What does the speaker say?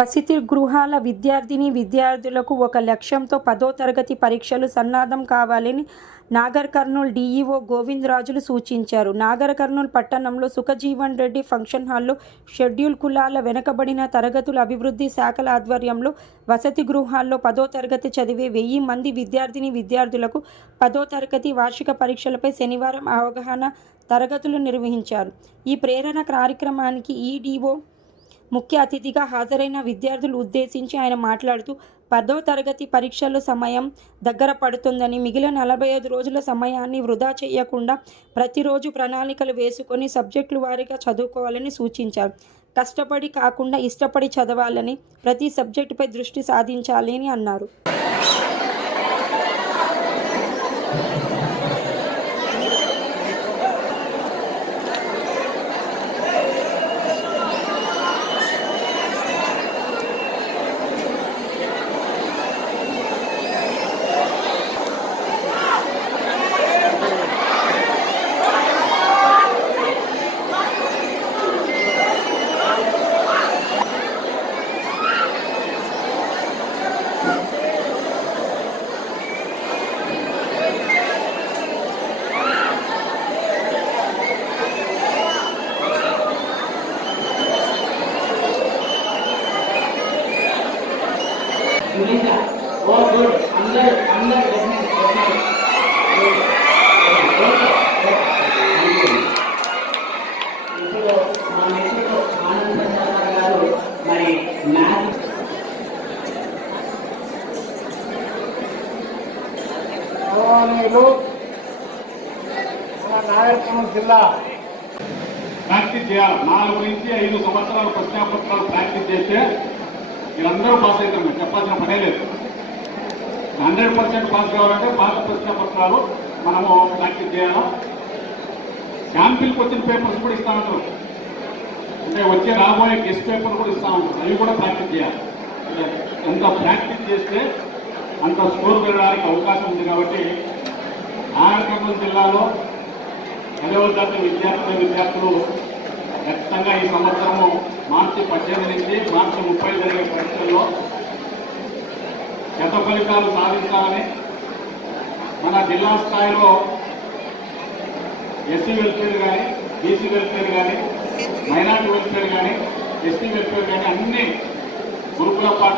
వసతి గృహాల విద్యార్థిని విద్యార్థులకు ఒక లక్ష్యంతో పదో తరగతి పరీక్షలు సన్నాధం కావాలని నాగర్ కర్నూల్ డీఈఓ గోవిందరాజులు సూచించారు. నాగర్ కర్నూల్ పట్టణంలో సుఖజీవన్ రెడ్డి ఫంక్షన్ హాల్లో షెడ్యూల్ కులాల వెనుకబడిన తరగతుల అభివృద్ధి శాఖల ఆధ్వర్యంలో వసతి గృహాల్లో పదో తరగతి చదివే వెయ్యి మంది విద్యార్థిని విద్యార్థులకు పదో తరగతి వార్షిక పరీక్షలపై శనివారం అవగాహన తరగతులు నిర్వహించారు. ఈ ప్రేరణ కార్యక్రమానికి ఈడీఓ ముఖ్య అతిథిగా హాజరైన విద్యార్థులు ఉద్దేశించి ఆయన మాట్లాడుతూ పదో తరగతి పరీక్షల సమయం దగ్గర పడుతుందని మిగిలిన నలభై ఐదు రోజుల సమయాన్ని వృధా చేయకుండా ప్రతిరోజు ప్రణాళికలు వేసుకొని సబ్జెక్టులు వారిగా చదువుకోవాలని సూచించారు. కష్టపడి కాకుండా ఇష్టపడి చదవాలని ప్రతి సబ్జెక్టుపై దృష్టి సాధించాలని అన్నారు. సునీత ఓ గుడ్ అందరూ అందరూ ఇప్పుడు మా నెక్స్ట్ ఆనంద్ ప్రసాద్ గారు మరి జిల్లా ప్రాక్టీస్ చేయాలి. నాలుగు నుంచి ఐదు సంవత్సరాలు ప్రశ్నాపత్రాలు ప్రాక్టీస్ చేస్తే వీళ్ళందరూ పాస్ అవుతారు మీరు చెప్పాల్సిన పనే లేదు. హండ్రెడ్ పర్సెంట్ పాస్ కావాలంటే పాత ప్రశ్నాపత్రాలు మనము ప్రాక్టీస్ చేయాలా? శాంపిల్కి వచ్చిన పేపర్స్ కూడా ఇస్తా ఉంటారు అంటే వచ్చే రాబోయే గెస్ట్ పేపర్ కూడా ఇస్తా ఉంటారు అవి కూడా ప్రాక్టీస్ చేయాలి. ఎంత ప్రాక్టీస్ చేస్తే అంత స్కోర్ పెరగడానికి అవకాశం ఉంది కాబట్టి నాగరికర్నూలు జిల్లాలో పదవ తరగతి విద్యార్థులు విద్యార్థులు ఖచ్చితంగా ఈ సంవత్సరము మార్చి పద్దెనిమిది నుంచి మార్చి ముప్పై జరిగే గత ఫలితాలు సాధించాలని మన జిల్లా స్థాయిలో ఎస్సీ వెల్ఫేర్ కానీ బీసీ వెల్ఫేర్ కానీ మైనార్టీ వెల్ఫేర్ కానీ ఎస్టీ వెల్ఫేర్ కానీ అన్ని గురుకుల పాఠ